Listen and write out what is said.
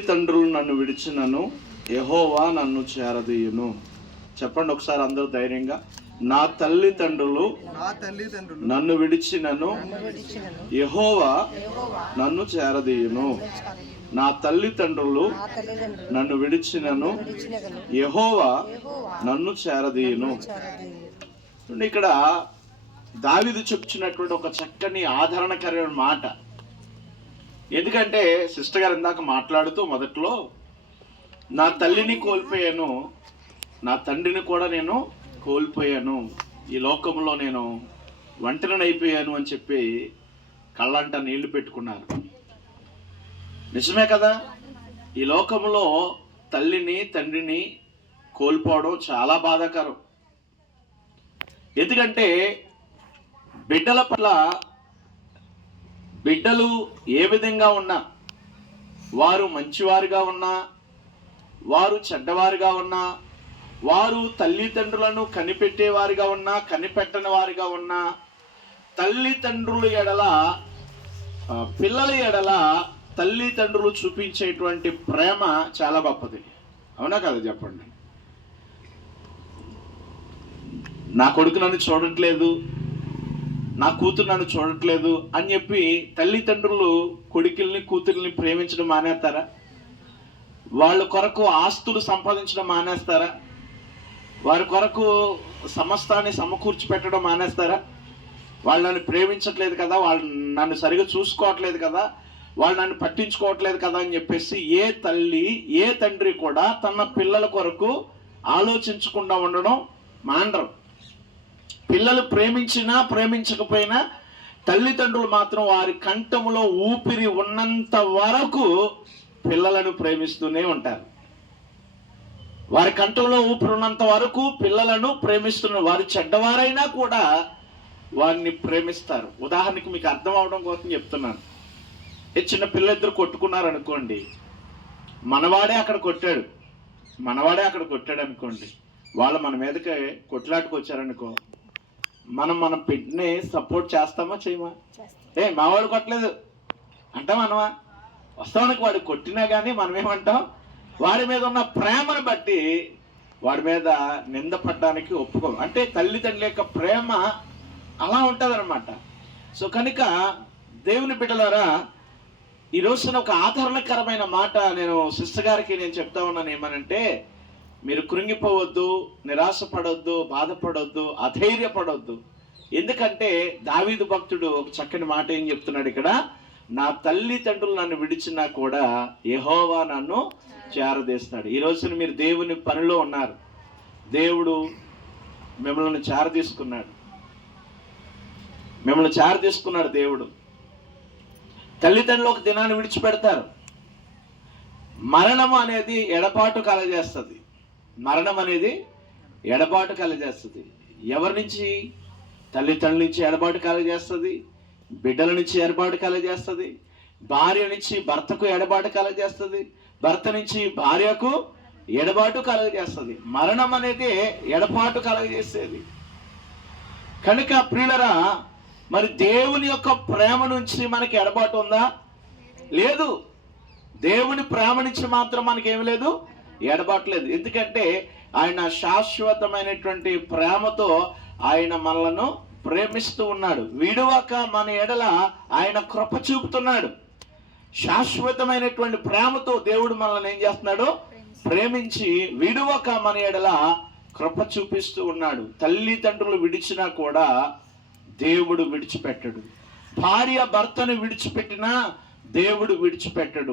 తండ్రులు నన్ను విడిచినను యహోవా నన్ను చేరదీయును. చెప్పండి ఒకసారి అందరూ ధైర్యంగా. నా తల్లిదండ్రులు నన్ను విడిచినను యహోవా నన్ను చేరదీయును. నా తల్లిదండ్రులు నన్ను విడిచినను యహోవా నన్ను చేరదీయును. ఇక్కడ దావిదు చెప్తున్నటువంటి ఒక చక్కని ఆదరణకరమైన మాట. ఎందుకంటే సిస్టర్ గారు ఇందాక మాట్లాడుతూ మొదట్లో నా తల్లిని కోల్పోయాను నా తండ్రిని కూడా నేను కోల్పోయాను ఈ లోకంలో నేను ఒంటరిని అయిపోయాను అని చెప్పి కళ్ళంట నీళ్ళు పెట్టుకున్నారు. నిజమే కదా? ఈ లోకంలో తల్లిని తండ్రిని కోల్పోవడం చాలా బాధాకరం. ఎందుకంటే బిడ్డల పట్ల బిడ్డలు ఏ విధంగా ఉన్నా వారు మంచివారుగా ఉన్నా వారు చెడ్డవారుగా ఉన్నా వారు తల్లిదండ్రులను కనిపెట్టేవారుగా ఉన్నా కనిపెట్టని వారిగా ఉన్నా తల్లిదండ్రుల ఎడల పిల్లల ఎడల తల్లిదండ్రులు చూపించేటువంటి ప్రేమ చాలా గొప్పది. అవునా కదా చెప్పండి? నా కొడుకు నన్ను చూడట్లేదు. నా కూతురు నన్ను చూడట్లేదు అని చెప్పి తల్లిదండ్రులు కొడుకుల్ని కూతుర్ని ప్రేమించడం మానేస్తారా? వాళ్ళ కొరకు ఆస్తులు సంపాదించడం మానేస్తారా? వారి కొరకు సమస్తాన్ని సమకూర్చి పెట్టడం మానేస్తారా? వాళ్ళు నన్ను ప్రేమించట్లేదు కదా వాళ్ళు నన్ను సరిగా చూసుకోవట్లేదు కదా వాళ్ళు నన్ను పట్టించుకోవట్లేదు కదా అని చెప్పేసి ఏ తల్లి ఏ తండ్రి కూడా తన పిల్లల కొరకు ఆలోచించకుండా ఉండడం మాండరు పిల్లలు ప్రేమించినా ప్రేమించకపోయినా తల్లిదండ్రులు మాత్రం వారి కంఠములో ఊపిరి ఉన్నంత వరకు పిల్లలను ప్రేమిస్తూనే ఉంటారు. వారి కంఠంలో ఊపిరి ఉన్నంత వరకు పిల్లలను ప్రేమిస్తున్న వారు చెడ్డవారైనా కూడా వారిని ప్రేమిస్తారు. ఉదాహరణకి మీకు అర్థం అవడం కోసం చెప్తున్నాను. చిన్న పిల్లలిద్దరు కొట్టుకున్నారు అనుకోండి మనవాడే అక్కడ కొట్టాడు మనవాడే అక్కడ కొట్టాడు అనుకోండి వాళ్ళు మన మీదకి కొట్లాటకు వచ్చారనుకో మనం మన పిడ్ని సపోర్ట్ చేస్తామా చేయమా? ఏ మావాడు కొట్టలేదు. అంటాం అనమా వస్తానికి వాడు కొట్టినా కానీ మనం ఏమంటాం వాడి మీద ఉన్న ప్రేమను బట్టి వాడి మీద నింద పడ్డానికి ఒప్పుకోం. అంటే తల్లిదండ్రుల యొక్క ప్రేమ అలా ఉంటుంది సో కనుక దేవుని బిడ్డలారా ఈ రోజున ఒక ఆదరణకరమైన మాట నేను సిస్టర్ గారికి నేను చెప్తా ఉన్నాను ఏమనంటే మీరు కృంగిపోవద్దు నిరాశపడొద్దు బాధపడొద్దు అధైర్యపడొద్దు. ఎందుకంటే దావీదు భక్తుడు ఒక చక్కని మాట ఏం చెప్తున్నాడు ఇక్కడ? నా తల్లిదండ్రులు నన్ను విడిచినా కూడా యహోవా నన్ను చేరదీస్తాడు. ఈ రోజున మీరు దేవుని పనిలో ఉన్నారు. దేవుడు మిమ్మల్ని చేరదీసుకున్నాడు. మిమ్మల్ని చేరదీసుకున్నాడు దేవుడు. తల్లిదండ్రులు ఒక దినాన్ని విడిచిపెడతారు. మరణం అనేది ఎడపాటు కలగజేస్తుంది. మరణం అనేది ఎడబాటు కలగజేస్తుంది. ఎవరి నుంచి? తల్లిదండ్రుల నుంచి ఎడబాటు కలగజేస్తుంది. బిడ్డల నుంచి ఎడబాటు కలగజేస్తుంది. భార్య నుంచి భర్తకు ఎడబాటు కలగజేస్తుంది. భర్త నుంచి భార్యకు ఎడబాటు కలగజేస్తుంది. మరణం అనేది ఎడపాటు కలగజేసేది. కనుక ప్రియులరా మరి దేవుని యొక్క ప్రేమ నుంచి మనకి ఎడబాటు ఉందా? లేదు. దేవుని ప్రేమ నుంచి మాత్రం మనకి లేదు? ఎడబాట్లేదు ఎందుకంటే ఆయన శాశ్వతమైనటువంటి ప్రేమతో ఆయన మనలను ప్రేమిస్తూ ఉన్నాడు. విడువక మన ఎడల ఆయన కృప చూపుతున్నాడు. శాశ్వతమైనటువంటి ప్రేమతో దేవుడు మనల్ని ఏం చేస్తున్నాడు? ప్రేమించి విడువక మన ఎడల కృప చూపిస్తూ ఉన్నాడు. తల్లిదండ్రులు విడిచినా కూడా దేవుడు విడిచిపెట్టడు. భార్య భర్తను విడిచిపెట్టినా దేవుడు విడిచిపెట్టడు.